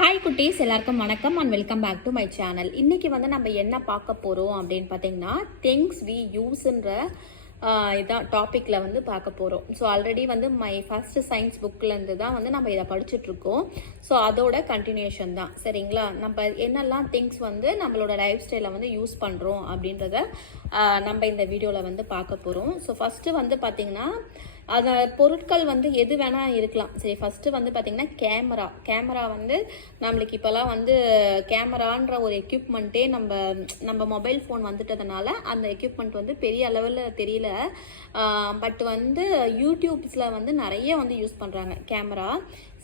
Hi குட்டீஸ், எல்லாருக்கும் வணக்கம் and welcome back to my channel. இன்றைக்கி வந்து நம்ம என்ன பார்க்க போகிறோம் அப்படின்னு பார்த்தீங்கன்னா, திங்ஸ் வி யூஸ்ன்ற இதான் டாப்பிக்கில் வந்து பார்க்க போகிறோம். ஸோ ஆல்ரெடி வந்து மை ஃபஸ்ட்டு சயின்ஸ் புக்கிலேருந்து தான் வந்து நம்ம இதை படிச்சுட்ருக்கோம். ஸோ அதோட கண்டினியூஷன் தான், சரிங்களா? நம்ம என்னெல்லாம் திங்ஸ் வந்து நம்மளோட லைஃப் ஸ்டைலில் வந்து யூஸ் பண்ணுறோம் அப்படின்றத நம்ம இந்த வீடியோவில் வந்து பார்க்க போகிறோம். ஸோ ஃபஸ்ட்டு வந்து பார்த்திங்கன்னா, அந்த பொருட்கள் வந்து எது வேணால் இருக்கலாம். சரி, ஃபஸ்ட்டு வந்து பார்த்திங்கன்னா கேமரா வந்து நம்மளுக்கு இப்போல்லாம் வந்து கேமரான்ற ஒரு எக்யூப்மெண்ட்டே நம்ம மொபைல் ஃபோன் வந்துட்டதுனால அந்த எக்யூப்மெண்ட் வந்து பெரிய அளவில் தெரியல. பட் வந்து யூடியூப்ஸில் வந்து நிறைய வந்து யூஸ் பண்ணுறாங்க கேமரா.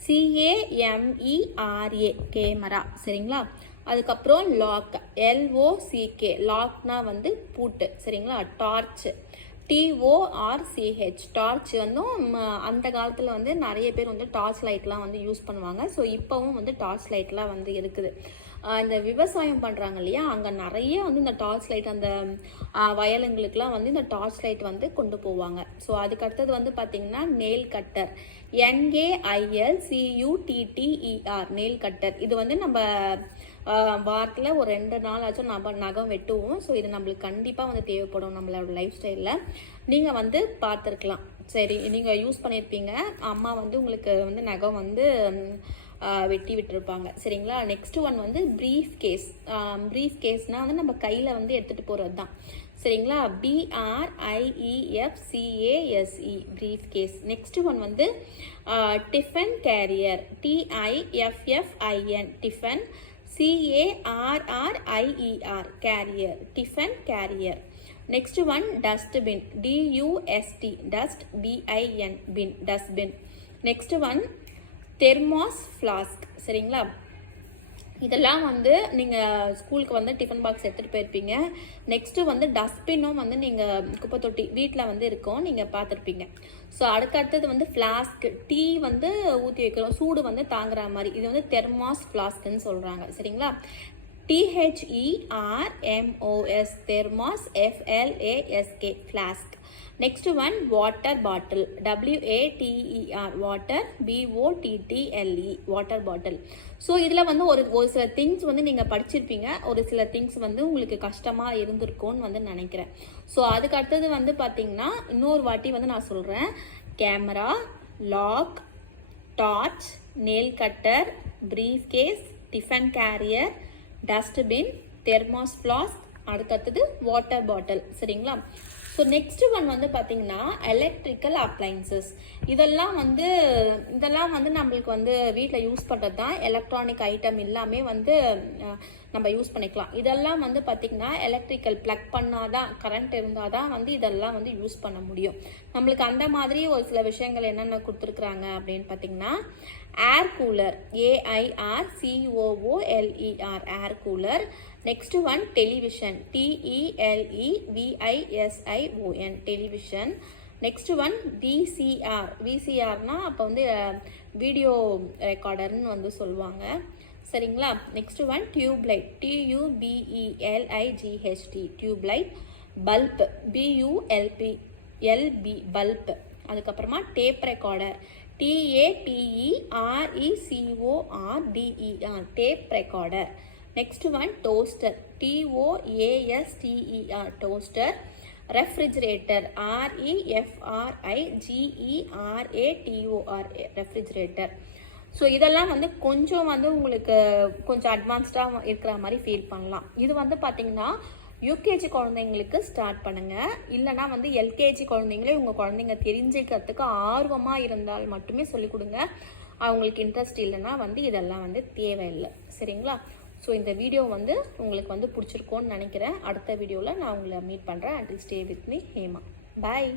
CAMERA கேமரா, சரிங்களா? அதுக்கப்புறம் லாக், LOCK லாக்னா வந்து பூட்டு, சரிங்களா? டார்ச், TORCH டார்ச் வந்து அந்த காலத்தில் வந்து நிறைய பேர் வந்து டார்ச் லைட்லாம் வந்து யூஸ் பண்ணுவாங்க. ஸோ இப்போவும் வந்து டார்ச் லைட்லாம் வந்து இருக்குது. இந்த விவசாயம் பண்ணுறாங்க இல்லையா, அங்கே நிறைய வந்து இந்த டார்ச் லைட் அந்த வயலுங்களுக்கெலாம் வந்து இந்த டார்ச் லைட் வந்து கொண்டு போவாங்க. ஸோ அதுக்கு அடுத்தது வந்து பார்த்திங்கன்னா nail cutter, NAILCUTTER nail cutter. இது வந்து நம்ம வாரத்தில் ஒரு 2 நாள் ஆச்சும் நம்ம நகம் வெட்டுவோம். ஸோ இது நம்மளுக்கு கண்டிப்பாக வந்து தேவைப்படும் நம்மளோட லைஃப் ஸ்டைலில். நீங்கள் வந்து பார்த்துருக்கலாம், சரி, நீங்கள் யூஸ் பண்ணியிருப்பீங்க. அம்மா வந்து உங்களுக்கு வந்து நகம் வந்து வெட்டி விட்டுருப்பாங்க, சரிங்களா? நெக்ஸ்ட் ஒன் வந்து ப்ரீஃப் கேஸ்னால் வந்து நம்ம கையில் வந்து எடுத்துகிட்டு போகிறது தான், சரிங்களா? BRIEFCASE briefcase. Next one வந்து tiffin carrier, TIFFIN tiffin, CARRIER carrier, tiffin carrier. Next one dustbin, DUST dust, BIN bin, dustbin. Next one thermos flask, சரிங்களா? இதெல்லாம் வந்து நீங்கள் ஸ்கூலுக்கு வந்து டிஃபன் பாக்ஸ் எடுத்துகிட்டு போயிருப்பீங்க. நெக்ஸ்ட்டு வந்து டஸ்ட்பின்னும் வந்து நீங்கள் குப்பை தொட்டி வீட்டில் வந்து இருக்கும், நீங்கள் பார்த்துருப்பீங்க. ஸோ அடுத்தது வந்து ஃப்ளாஸ்க், டீ வந்து ஊற்றி வைக்கிறோம், சூடு வந்து தாங்குற மாதிரி. இது வந்து தெர்மாஸ் ஃப்ளாஸ்க்குன்னு சொல்கிறாங்க, சரிங்களா? THERMOS thermos, FLASK flask. Next one water bottle, WATER water, BOTTLE water bottle. So இதில் வந்து ஒரு சில திங்ஸ் வந்து நீங்கள் படிச்சிருப்பீங்க, ஒரு சில திங்ஸ் வந்து உங்களுக்கு கஷ்டமாக இருந்திருக்கும்னு வந்து நினைக்கிறேன். ஸோ அதுக்கு அடுத்தது வந்து பார்த்திங்கன்னா, இன்னொரு வாட்டி வந்து நான் சொல்கிறேன். Camera, lock, torch, nail cutter, briefcase, tiffin carrier, dustbin, thermos flask, அடுத்தது வாட்டர் பாட்டில், சரிங்களா? ஸோ நெக்ஸ்ட் ஒன் வந்து பார்த்திங்கன்னா எலக்ட்ரிக்கல் அப்ளைன்சஸ். இதெல்லாம் வந்து நம்மளுக்கு வந்து வீட்டில் யூஸ் பண்ணுறது தான். எலக்ட்ரானிக் ஐட்டம் எல்லாமே வந்து நம்ம யூஸ் பண்ணிக்கலாம். இதெல்லாம் வந்து பார்த்திங்கன்னா எலக்ட்ரிக்கல் ப்ளக் பண்ணாதான், கரண்ட் இருந்தால் தான் வந்து இதெல்லாம் வந்து யூஸ் பண்ண முடியும். நம்மளுக்கு அந்த மாதிரி ஒரு சில விஷயங்கள் என்னென்ன கொடுத்துருக்குறாங்க அப்படின்னு பார்த்திங்கன்னா, air cooler, AIRCOOLER air cooler. Next one television, TELEVISION television. Next one VCRனா அப்போ வந்து வீடியோ ரெக்கார்டர்னு வந்து சொல்லுவாங்க, சரிங்களா? Next one tube light, TUBELIGHT tube light. Bulb, BULB bulb. அதுக்கப்புறமா tape recorder, TAPERECORDER tape recorder. Next one toaster, TOASTER toaster. Refrigerator, REFRIGERATOR refrigerator. So இதெல்லாம் வந்து கொஞ்சம் வந்து உங்களுக்கு கொஞ்சம் அட்வான்ஸ்டாக இருக்கிற மாதிரி ஃபீல் பண்ணலாம். இது வந்து பார்த்திங்கன்னா யூகேஜி குழந்தைங்களுக்கு ஸ்டார்ட் பண்ணுங்கள். இல்லைனா வந்து LKG குழந்தைங்களே உங்கள் குழந்தைங்க தெரிஞ்சுக்கிறதுக்கு ஆர்வமாக இருந்தால் மட்டுமே சொல்லிக் கொடுங்க. அவங்களுக்கு இன்ட்ரெஸ்ட் இல்லைன்னா வந்து இதெல்லாம் வந்து தேவையில்லை, சரிங்களா? ஸோ இந்த வீடியோ வந்து உங்களுக்கு வந்து பிடிச்சிருக்கோன்னு நினைக்கிறேன். அடுத்த வீடியோவில் நான் உங்களை மீட் பண்ணுறேன். Until stay with me, Hema. Bye.